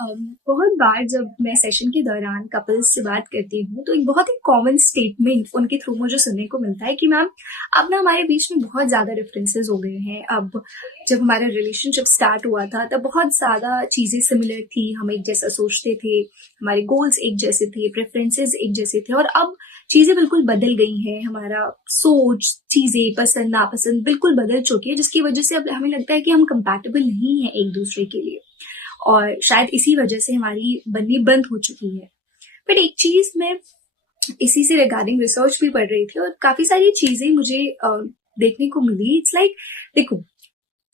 बहुत बार जब मैं सेशन के दौरान कपल्स से बात करती हूँ तो एक बहुत ही कॉमन स्टेटमेंट उनके थ्रू मुझे सुनने को मिलता है कि मैम अब ना हमारे बीच में बहुत ज़्यादा डिफरेंसेस हो गए हैं। अब जब हमारा रिलेशनशिप स्टार्ट हुआ था तब बहुत ज़्यादा चीज़ें सिमिलर थी, हम एक जैसा सोचते थे, हमारे गोल्स एक जैसे थे, प्रेफरेंसेस एक जैसे थे, और अब चीज़ें बिल्कुल बदल गई हैं। हमारा सोच, चीज़ें पसंद नापसंद बिल्कुल बदल चुकी है, जिसकी वजह से अब हमें लगता है कि हम कंपैटिबल नहीं हैं एक दूसरे के लिए, और शायद इसी वजह से हमारी बननी बंद हो चुकी है। बट एक चीज मैं इसी से रिगार्डिंग रिसर्च भी पढ़ रही थी और काफी सारी चीजें मुझे देखने को मिली। इट्स लाइक देखो,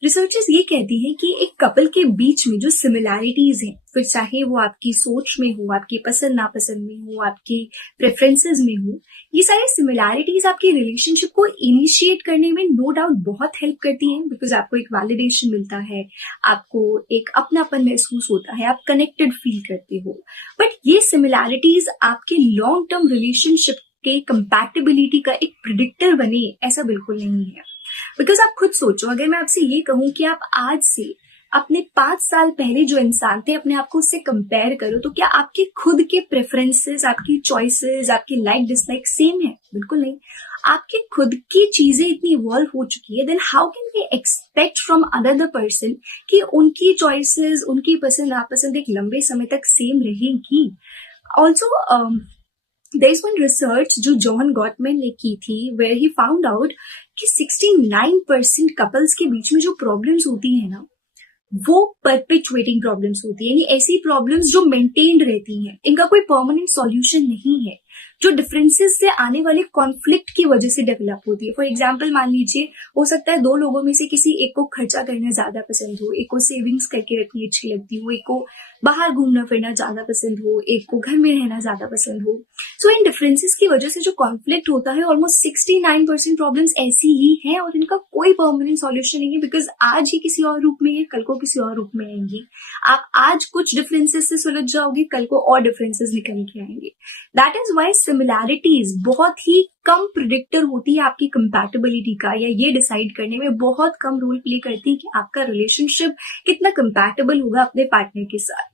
रिसर्चर्स ये कहती हैं कि एक कपल के बीच में जो सिमिलैरिटीज हैं, फिर चाहे वो आपकी सोच में हो, आपकी पसंद नापसंद में हो, आपकी प्रेफरेंसेस में हो, ये सारी सिमिलैरिटीज आपके रिलेशनशिप को इनिशिएट करने में नो डाउट बहुत हेल्प करती हैं, बिकॉज आपको एक वैलिडेशन मिलता है, आपको एक अपनापन महसूस होता है, आप कनेक्टेड फील करते हो। बट ये सिमिलैरिटीज आपके लॉन्ग टर्म रिलेशनशिप के कंपैटिबिलिटी का एक प्रिडिक्टर बने, ऐसा बिल्कुल नहीं है। बिकॉज आप खुद सोचो, अगर मैं आपसे ये कहूं कि आप आज से अपने 5 साल पहले जो इंसान थे अपने आप को उससे कंपेयर करो, तो क्या आपके खुद के प्रेफरेंसेस, आपकी चॉइसेस, आपकी लाइक डिसलाइक सेम है? बिल्कुल नहीं। आपके खुद की चीजें इतनी इवॉल्व हो चुकी है, then how can we expect from another person कि उनकी चॉइसेस, उनकी पसंद नापसंद एक लंबे समय तक सेम रहेगी? Also there is one research जो जॉन गॉटमैन ने की थी, where he found out कि 69% कपल्स के बीच में जो प्रॉब्लम्स होती है ना, वो परपेचुएटिंग प्रॉब्लम्स होती है, यानी ऐसी प्रॉब्लम्स जो मेंटेन्ड रहती हैं, इनका कोई परमानेंट सॉल्यूशन नहीं है, जो डिफरेंसेस से आने वाले कॉन्फ्लिक्ट की वजह से डेवलप होती है। फॉर एग्जाम्पल, मान लीजिए हो सकता है दो लोगों में से किसी एक को खर्चा करना ज्यादा पसंद हो, एक को सेविंग्स करके रखनी अच्छी लगती हो, एक को बाहर घूमना फिरना ज्यादा पसंद हो, एक को घर में रहना ज्यादा पसंद हो। सो इन डिफरेंसेस की वजह से जो कॉन्फ्लिक्ट होता है, ऑलमोस्ट 69% प्रॉब्लम्स ऐसी ही हैं और इनका कोई परमानेंट सॉल्यूशन नहीं है, बिकॉज आज ही किसी और रूप में है, कल को किसी और रूप में आएंगी। आप आज कुछ डिफरेंसेस से सुलझ जाओगे, कल को और डिफरेंसेस निकल के आएंगे। दैट इज वाई सिमिलैरिटीज बहुत ही कम प्रिडिक्टर होती है आपकी कंपैटिबिलिटी का, या ये डिसाइड करने में बहुत कम रोल प्ले करती है कि आपका रिलेशनशिप कितना कंपैटिबल होगा अपने पार्टनर के साथ।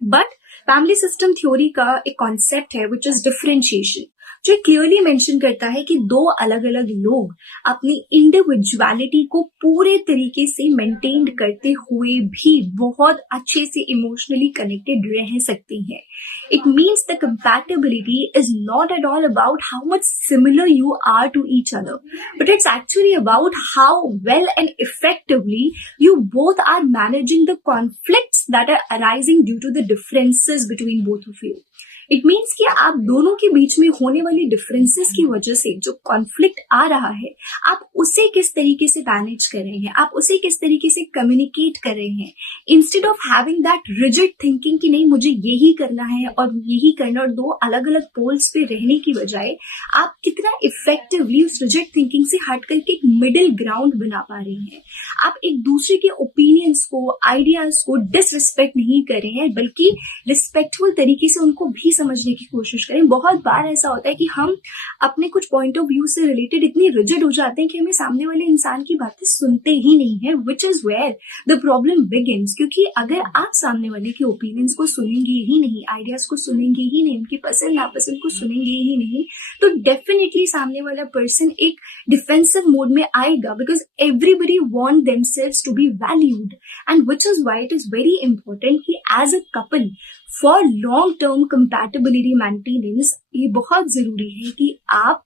बट फैमिली सिस्टम थ्योरी का एक कॉन्सेप्ट है विच इज डिफरेंशिएशन, जो क्लियरली मेंशन करता है कि दो अलग अलग लोग अपनी इंडिविजुअलिटी को पूरे तरीके से मेंटेन करते हुए भी बहुत अच्छे से इमोशनली कनेक्टेड रह सकते हैं। It means the compatibility is not at all about how much similar you are to each other, but it's actually about how well and effectively you both are managing the conflicts that are arising due to the differences between both of you. It means कि आप दोनों के बीच में होने वाली differences की वजह से जो कॉन्फ्लिक्ट आ रहा है, आप उसे किस तरीके से मैनेज कर रहे हैं, आप उसे किस तरीके से कम्युनिकेट कर रहे हैं, instead of having that rigid thinking कि नहीं मुझे यही करना है और यही करना, और दो अलग अलग पोल्स पे रहने की बजाय आप कितना इफेक्टिवली उस रिजिड थिंकिंग से हट करके एक मिडिल ग्राउंड बना पा रहे हैं। आप एक दूसरे के ओपिनियंस को, आइडियाज को डिसरिस्पेक्ट नहीं कर रहे हैं, बल्कि रिस्पेक्टफुल तरीके से उनको भी समझने की कोशिश करें। बहुत बार ऐसा होता है कि हम अपने कुछ पॉइंट ऑफ व्यू से रिलेटेड इतनी रिजिड हो जाते हैं कि हमें सामने वाले इंसान की बातें सुनते ही नहीं है, which is where the problem begins. क्योंकि अगर आप सामने वाले के ओपिनियंस को सुनेंगे ही नहीं, आइडियाज को सुनेंगे ही नहीं, उनकी पसंद नापसंद को सुनेंगे ही नहीं, तो डेफिनेटली सामने वाला पर्सन एक डिफेंसिव मोड में आएगा, because everybody want themselves to be valued, and which is why it is very important कि as a couple for long term compatibility maintenance ये बहुत जरूरी है कि आप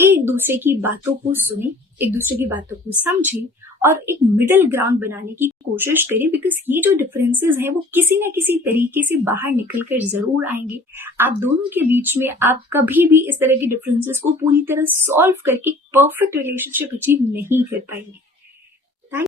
एक दूसरे की बातों को सुने, एक दूसरे की बातों को समझें और एक मिडिल ग्राउंड बनाने की कोशिश करें, बिकॉज ये जो डिफरेंसेस हैं वो किसी न किसी तरीके से बाहर निकल कर जरूर आएंगे। आप दोनों के बीच में आप कभी भी इस तरह के डिफरेंसेस को पूरी तरह सॉल्व करके परफेक्ट रिलेशनशिप अचीव नहीं कर पाएंगे।